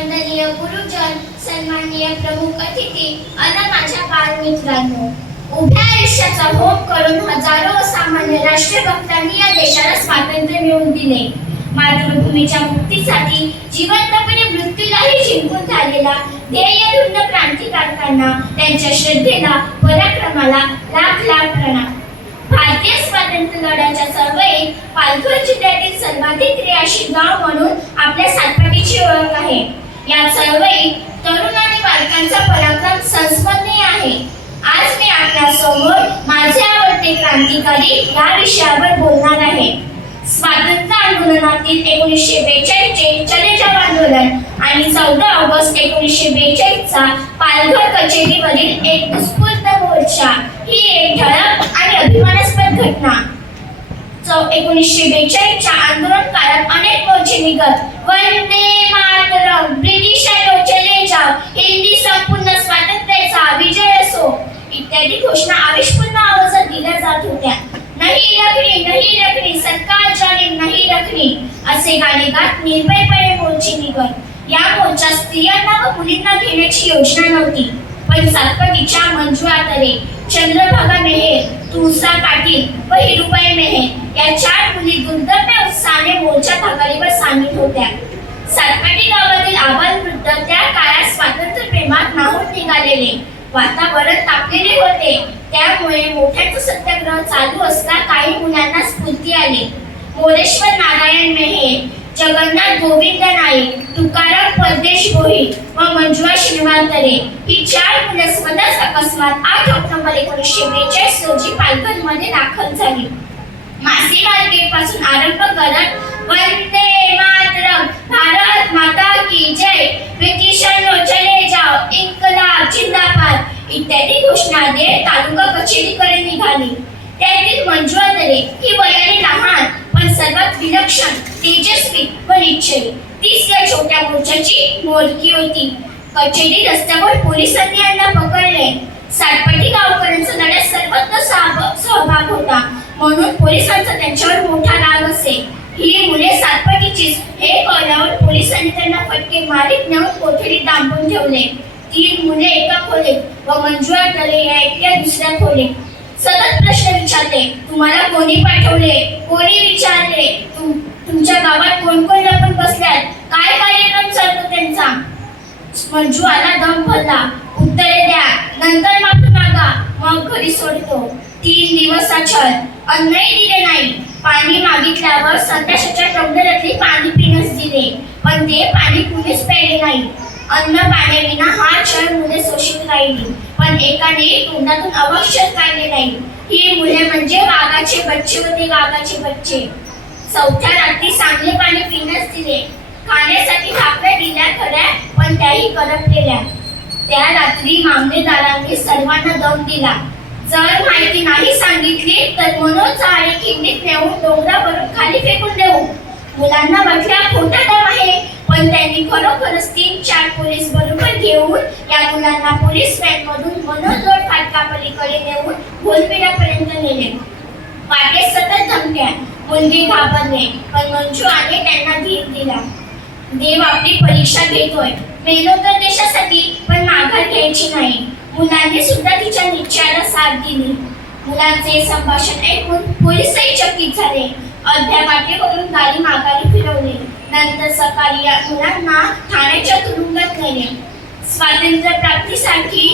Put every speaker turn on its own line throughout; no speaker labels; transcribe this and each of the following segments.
वंदनीय गुरुजन सन्माननीय प्रमुख अतिथी आणि माझ्या बालमित्रांनो उभ्या आयुष्याचा होम करून हजारो सामान्य राष्ट्रभक्तांनी या देशाला स्वातंत्र्य मिळवून दिले. मातृभूमीच्या मुक्तीसाठी जिवंतपणे मृत्यूलाही जिंकून झालेला ध्येयधुंद क्रांतिकारकांना त्यांच्या श्रद्धेला पराक्रमाला लाख लाख प्रणाम. भारतीय स्वातंत्र्य लढ्याच्या चळवळीत पालघर जिल्ह्यातील सर्वाधिक क्रियाशील गाव म्हणून आपल्या सातपाटीची ओळख आहे. या चळवळी तरुण आणि बालकांचा पराक्रम संस्मरणीय आहे. आज मी आपल्यासमोर माझे आवडते क्रांतिकारी या विषयावर बोलणार आहे. स्वातंत्र्य आंदोलनातील एकोणीसशे बेचाळीसचे चले जाव आंदोलन आणि चौदा ऑगस्ट एकोणीसशे बेचाळीसचा पालघर कचेरीवरील एक उत्स्फूर्त मोर्चा ही एक ठळक आणि अभिमानास्पद घटना. एकोणीसशे बेचाळीसच्या आंदोलन काळात अनेक मोर्चे निघत. वंदे मातरम ब्रिटिशांनो चले जाओ हिंदी संपूर्ण स्वातंत्र्याचा विजय असो इत्यादी घोषणा आवेशपूर्ण आवाजात दिल्या जात होत्या नाही रखणी नाही रखनी सरकार जाणे नाही रखनी असे गाणे गात निर्भयपणे मोर्चे निघत. या मोर्चात स्त्रियांना व मुलींना घेण्याची योजना नव्हती. पण सातपटीच्या मंजू आतरे चंद्रभागा मेहेर तुळसा पाटील व हिरुबाई मेहेर या चार मुली दुर्दम्य उत्साहाने मोर्चा आघाडीवर सामील होत्या. सातपाटी गावातील आबाल वृद्ध त्या काळात स्वातंत्र्य प्रेमात नाहून निघालेले. वातावरण तापले होते त्यामुळे मोठ्याचं सत्याग्रह चालू असता काही मुलांना स्फूर्ती आली. मोरेश्वर नारायण मेहे जगन्नाथ गोविंद नाईक तुकाराम परदेश भोईर व मंजुळा श्रीवांतरे ही चार मुलं स्वतःच अकस्मात आठ ऑक्टोबर एकोणीसशे बेचाळीस रोजी पालघरमध्ये दाखल झाली. मासेमार गेटपासून आरंभ करत वंदे मातरम भारत माता की जय. ब्रिटिशांनो चले जाओ. इन्कलाब जिंदाबाद. इत्यादी घोषणा देत तालुका कचेरीकडे निघाली. त्यातील मंजू आदरे ही वयाने लहान पण सर्वात विलक्षण तेजस्वी व निश्चयी. तीच या छोट्या मोर्चाची मोलकी होती. कचेरी रस्त्यावर पोलिसांनी यांना पकडले. सातपटी गावकऱ्यांचा लढ्यात सर्वत्र सहभाग होता. म्हणून पोलिसांचा त्यांच्यावर मोठा राग असे. ही मुले सातपटीचीच. हे कळल्यावर पोलिसांनी त्यांना फटके मारीत नेऊन कोठडीत डांबून ठेवले. तीन मुले एका खोलीत व मंजुळा आटले या एकट्या दुसऱ्या खोलीत. सतत प्रश्न विचारले तुम्हाला कोणी पाठवले? कोणी विचारले? तुम तुमच्या गावात कोण कोण लपून बसल्यात? काय कार्यक्रम चालतो त्यांचा? मंजू आला दम भरला उत्तरे द्या. नंतर माफी मागा. मग घरी सोडतो. तीन दिवस अचल. अन्नही दिले नाही. पाणी मागितल्यावर संदेशाच्या टोंगरातली पाणी पिण्यास दिले. पण ते पाणी कुणीच प्यायले नाही. अन्न पाण्याविना हा क्षण मुले शोषित राहिली. पण एकाने तोंडातून अवश्य काढले नाही. ही मुले म्हणजे वाघाचे बच्चे व ते वाघाचे बच्चे. चौथ्या रात्री चांगले पाणी पिण्यास दिले. खाण्यासाठी भाकऱ्या दिल्या खऱ्या पण त्याही करपलेल्या त्या रात्री मामलेदारांनी सर्वांना दम दिला. जर माहिती नाही सांगितली तर मनोज आणि खिंडीत नेऊन डोंगरावरून खाली फेकून देऊ. मुलांना म्हटल्या खोटा दम आहे. पण त्यांनी खरोखरच तीन चार पोलीस बरोबर घेऊन या मुलांना पोलीस व्हॅन मधून मनोज रोड फाटकापलीकडे नेऊन भोलपेडापर्यंत नेले. वाटेत सतत धमक्या मुलगी घाबरले पण मंजू आणि त्यांना धीर दिला. देव आपली परीक्षा घेतोय. मेलो तर देशासाठी पण माघार घ्यायची नाही. मुलांनी सुद्धा तिच्या निश्चयाला साथ दिली. मुलांचे संभाषण ऐकून पोलीसही चकित झाले. अर्ध्या वाटेवरून गाडी माघारी फिरवली. नंतर सकाळी या मुलांना ठाण्याच्या तुरुंगात नेले. स्वातंत्र्य प्राप्तीसाठी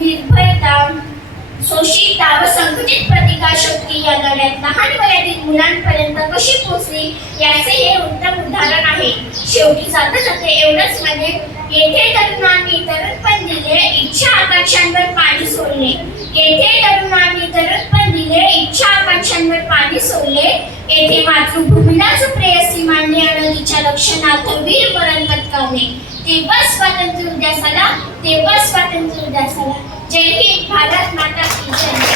निर्भयता शोषिता व संघटित प्रतिकारशक्ती या लढ्यात लहान वयातील मुलांपर्यंत कशी पोहोचली याचे हे उत्तम उदाहरण आहे. शेवटी जाता जाते एवढंच म्हणजे येथे तरुणांनी तरुणपण दिले इच्छा आकांक्षांवर पाणी सोडले येथे तरुणांनी तरुणपण दिले इच्छा आकांक्षांवर पाणी सोडले येथे मातृभूमीलाच प्रेयसी मांडले आणि तिच्या लक्षणार्थ वीर वरण पत्करले तेव्हा स्वातंत्र्य उद्यासाला तेव्हा स्वातंत्र्य उद्यासाला. जय हिंद भारत माता की जय.